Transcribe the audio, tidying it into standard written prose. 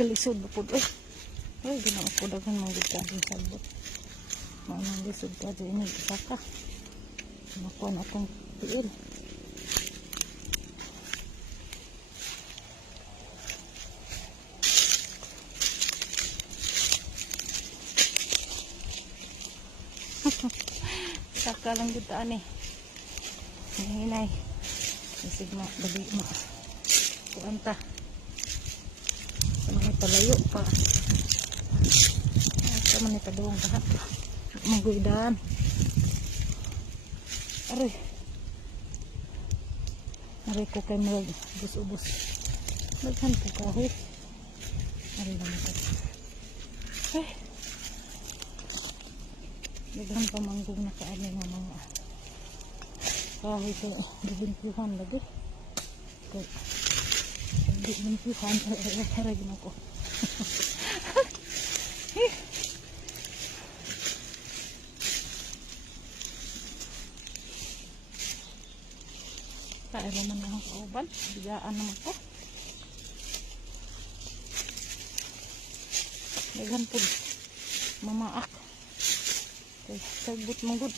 kalisod po eh. Ay, ginawa ko dagan manggod ka din salbot. Maunang lisod ka din ini isaka. Makuha na akong tiil. Saka lang gutaan eh. Hinay. Isig na, dali mo. Kuanta. Sa mga palayo pa. Sa mga padawang lahat. Magguidaan. Aray. Aray ko kay mag ubus-ubus. Naghan po kahoy. Aray naman ko. Ay. Naghan pamanggong na kaano ng mga kahoy ko. Dibintuhan lagi. Kaya. Dibintuhan. Aray naman ko. Kaya naman na ang kauban. Bigaan naman ko. Naghan po. Mamaak. Okay, sagbot mong good.